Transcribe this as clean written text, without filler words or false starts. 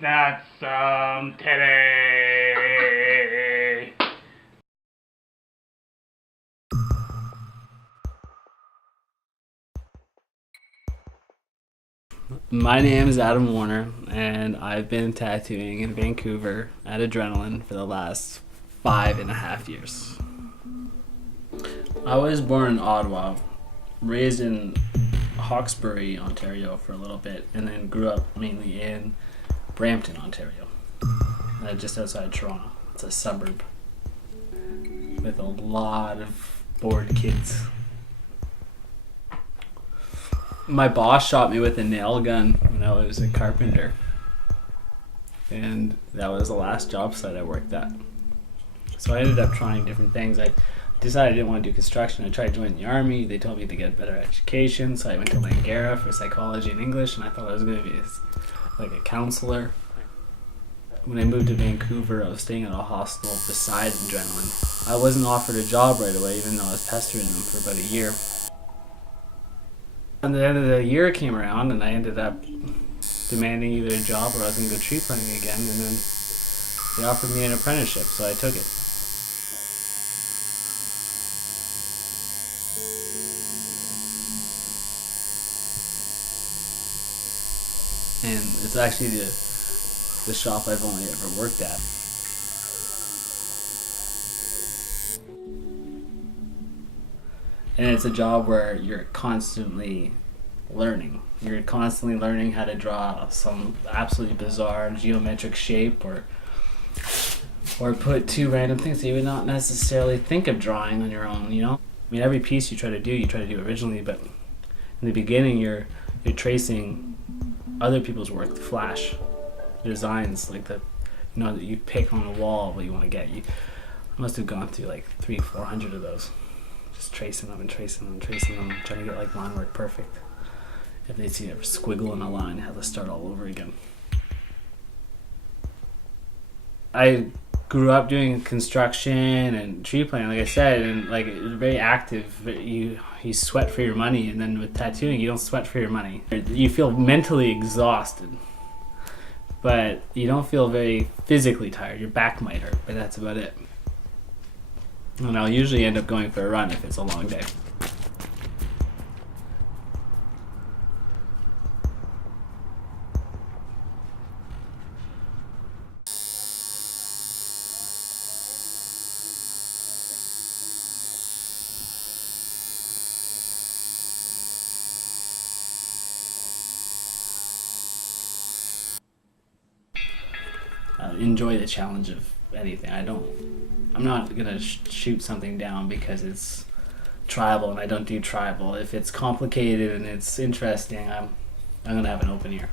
That's some titty. My name is Adam Warner, and I've been tattooing in Vancouver at Adrenaline for the last 5.5 years. I was born in Ottawa, raised in Hawkesbury, Ontario for a little bit, and then grew up mainly in Brampton, Ontario, just outside Toronto. It's a suburb with a lot of bored kids. My boss shot me with a nail gun when I was a carpenter, and that was the last job site I worked at. So I ended up trying different things. I decided I didn't want to do construction. I tried joining the army. They told me to get a better education, so I went to Langara for psychology and English, and I thought I was going to be like a counselor. When I moved to Vancouver, I was staying at a hostel beside Adrenaline. I wasn't offered a job right away, even though I was pestering them for about a year. And the end of the year came around, and I ended up demanding either a job or I was going to go tree planting again, and then they offered me an apprenticeship, so I took it. And it's actually the shop I've only ever worked at. And it's a job where you're constantly learning. You're constantly learning how to draw some absolutely bizarre geometric shape or put two random things that you would not necessarily think of drawing on your own, you know? I mean, every piece you try to do originally, but in the beginning you're tracing other people's work, the flash designs, like that you pick on the wall what you want to get. You must have gone through like 300-400 of those. Just tracing them, trying to get like line work perfect. If they see a squiggle in a line, have to start all over again. I grew up doing construction and tree planting, like I said, and like it was very active. You sweat for your money, and then with tattooing, you don't sweat for your money. You feel mentally exhausted, but you don't feel very physically tired. Your back might hurt, but that's about it. And I'll usually end up going for a run if it's a long day. Enjoy the challenge of anything. I'm not gonna shoot something down because it's tribal and I don't do tribal. If it's complicated and it's interesting, I'm gonna have an open ear.